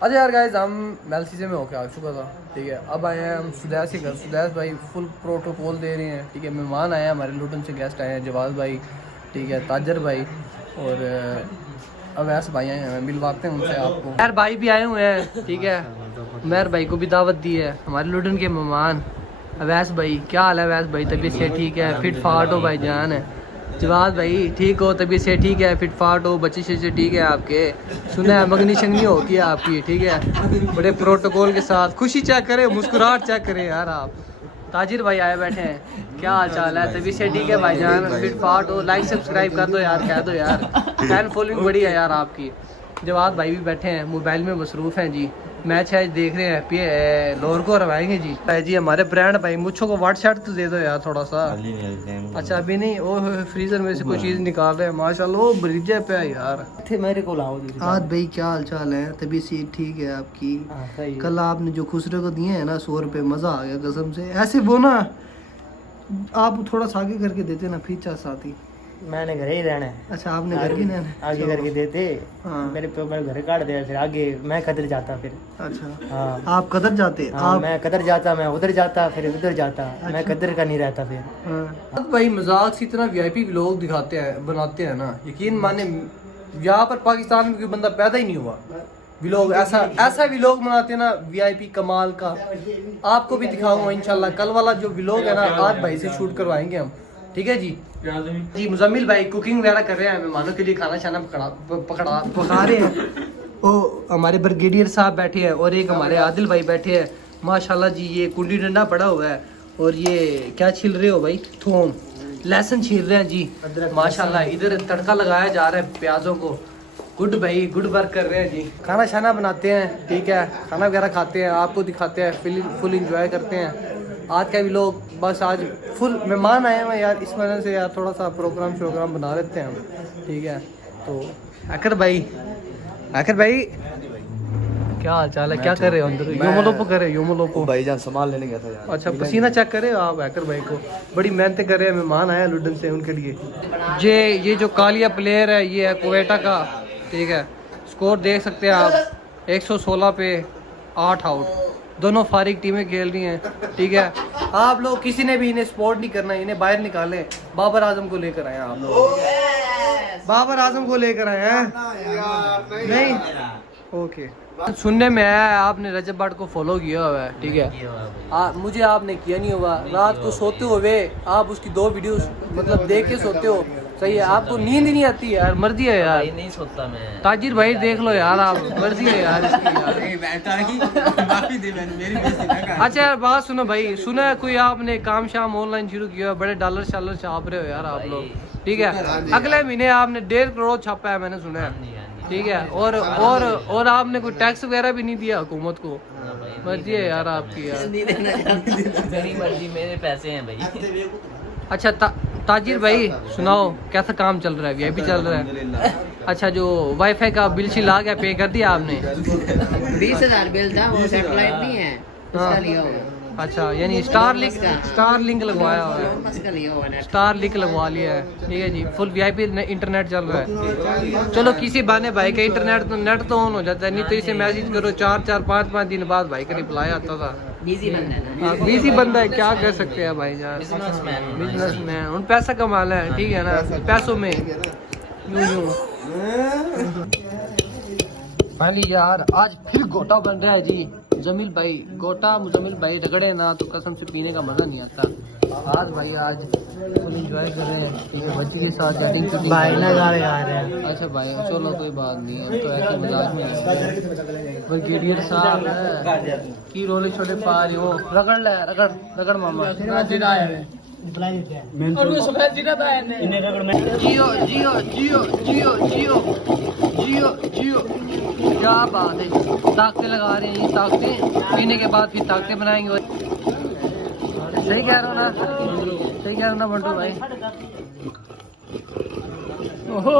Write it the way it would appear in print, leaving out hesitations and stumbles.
अच्छा यार गाइस, हम मेलसी से में होके आ चुका था, ठीक है। अब आए हैं हम सुदैस के घर। सुदैस भाई फुल प्रोटोकॉल दे रहे हैं, ठीक है। मेहमान आए हैं हमारे, लुटन से गेस्ट आए हैं, जवाद भाई, ठीक है, ताजर भाई और अवैस भाई आए हैं। मिलवाते हैं उनसे आपको। यार भाई भी आए हुए हैं, ठीक है। मेहर भाई को भी दावत दी है, हमारे लुटन के मेहमान। अवैस भाई, क्या हाल है अवैस भाई? तबीयत से ठीक है? फिट फाट हो भाई जान है? जवाद भाई ठीक हो? तबीयत से ठीक है? फिट फाट हो? बच्चे से ठीक है आपके? सुना है मंगनी शंगनी हो गई आपकी, ठीक है। बड़े प्रोटोकॉल के साथ खुशी चेक करें, मुस्कुराहट चेक करें यार आप। ताजिर भाई आए बैठे हैं, क्या हाल चाल है? तबीयत से ठीक है भाईजान? फिट फाट हो? लाइक सब्सक्राइब कर दो यार, कह दो यार, फैन फॉलोइंग बड़ी है यार आपकी। जवाद भाई भी बैठे हैं, मोबाइल में मसरूफ़ हैं जी। मैच है देख रहे हैं, लोर को हरवाएंगे जी। जी हमारे ब्रांड भाई, मुझको को व्हाट्सएप तो दे दो यार थोड़ा सा। अच्छा अभी नहीं, वो फ्रीजर में से कोई चीज़ निकाल रहे हैं माशाल्लाह, वो ब्रिज पे है यार। मेरे को लाओ आज भाई, क्या हाल चाल है? तबीयत से ठीक है आपकी? कल आपने जो खुसरे को दिए हैं ना 100 रुपये, मज़ा आ गया कसम से। ऐसे वो ना आप थोड़ा सा आगे करके देते ना फीचा साथी। मैंने घर ही रहना है। अच्छा आपने घर ही रहना आगे करके देते। हाँ। मेरे घर काट दिया, फिर आगे मैं कदर जाता फिर। अच्छा हाँ। आप कदर जाते? हाँ, आप मैं कदर जाता, मैं उधर जाता, फिर उधर जाता। मैं कदर का नहीं रहता फिर। हाँ। भाई मजाक से इतना वीआईपी व्लॉग दिखाते हैं, बनाते हैं ना, यकीन माने यहाँ पर पाकिस्तान में कोई बंदा पैदा ही नहीं हुआ। व्लॉग ऐसा व्लॉग बनाते हैं ना वीआईपी कमाल का। आपको भी दिखाऊंगा इंशाल्लाह। कल वाला जो व्लॉग है ना, आज भाई से शूट करवाएंगे हम, ठीक है जी। जी मुजम्मिल भाई कुकिंग वगैरह कर रहे हैं, मेहमानों के लिए खाना शाना पका रहे हैं। ओ हमारे ब्रिगेडियर साहब बैठे हैं और एक हमारे आदिल भाई बैठे हैं माशाल्लाह जी। ये कुंडी डंडा पड़ा हुआ है और ये क्या छील रहे हो भाई? थोम, लहसुन छील रहे हैं जी माशाल्लाह। इधर तड़का लगाया जा रहा है प्याजों को। गुड भाई, गुड वर्क कर रहे हैं जी। खाना शाना बनाते हैं, ठीक है, खाना वगैरह खाते हैं, आपको दिखाते हैं, फुल इंजॉय करते हैं। आज का भी लोग बस आज फुल मेहमान आए हुए हैं यार, इस वजह से यार थोड़ा सा प्रोग्राम बना लेते हैं हम, ठीक है। तो आखिर भाई क्या हाल चाल है? क्या कर रहे हो अंदर? योमोलोपो कर रहे हो? योमोलोपो भाईजान सामान लेने गया था यार। अच्छा पसीना चेक करे आप हैकर भाई को, बड़ी मेहनत कर रहे हैं। मेहमान आए हैं लुडन से, उनके लिए ये जो कालिया प्लेयर है, ये है कुवेटा का, ठीक है। स्कोर देख सकते हैं आप, 116 पे 8 आउट। दोनों फारिग टीमें खेल रही हैं, ठीक है। आप लोग किसी ने भी इन्हें सपोर्ट नहीं करना, इन्हें बाहर निकालें। बाबर आजम को लेकर आए हैं आप लोग, बाबर आजम को लेकर आए हैं नहीं? ओके। सुनने में आया है आपने रजब भट्ट को फॉलो किया हुआ है, ठीक है। मुझे आपने किया नहीं होगा। रात को सोते हुए आप उसकी 2 वीडियोस मतलब देख के सोते हो, सही है। आपको नींद ही नहीं आती यार, मर्जी है यार। नहीं सोता मैं। ताजिर भाई देख लो यार, आप मर्जी है यार इसकी यार। अच्छा यार बात सुनो भाई, सुना है कोई आपने काम शाम ऑनलाइन शुरू किया, बड़े डॉलर शालर छाप रहे हो यार आप लोग, ठीक है। अगले महीने आपने 1.5 करोड़ छापा है, मैंने सुना है, ठीक है। और आपने कोई टैक्स वगैरह भी नहीं दिया हुकूमत को। मर्जी है यार आपकी यार। मेरी मर्जी, मेरे पैसे हैं भाई। अच्छा ताजिर भाई सुनाओ, कैसा काम चल रहा है? वीआईपी चल रहा है? अच्छा जो वाईफाई का बिल शिल आ गया, पे कर दिया आपने? 20,000 बिल था, वो सेटेलाइट नहीं है, उसका लिया होगा। अच्छा यानी स्टार लिंक लगवाया हुआ है, स्टार लिंक लगवा लिया है, ठीक है जी। फुल वीआईपी इंटरनेट चल रहा है। चलो किसी बहाने भाई का इंटरनेट तो नेट तो ऑन हो जाता है, नहीं तो इसे मैसेज करो 4-4 5-5 दिन बाद भाई का रिप्लाई आता था। बिजी बंदा है, बिजी बंदा है, क्या कर सकते हैं भाई यार, बिजनेसमैन। उन पैसा कमाना है, ठीक है ना, पैसों में यूं फाइनली यार आज फिर गोटा बन रहा है जी। जमील भाई गोटा, मुजम्मिल भाई रगड़े ना तो कसम से पीने का मजा नहीं आता। आज भाई आज फुल एंजॉय कर रहे हैं, ठीक है, बच्ची के साथ चैटिंग भाई ना गाने गा रहे हैं। अच्छा भाई चलो कोई बात नहीं है, तो ऐसे मजाक में आए। ब्रिगेडियर साहब की रोले छोटे पा रहे हो, रगड़ मामा जियो जियो जियो जियो जियो जियो जियो, क्या बात है। ताकतें लगा रहे हैं, ये ताकतें पीने के बाद फिर ताकतें बनाएंगे। सही कह रहा हो ना, सही कह रहा हो ना बंटू भाई? ओहो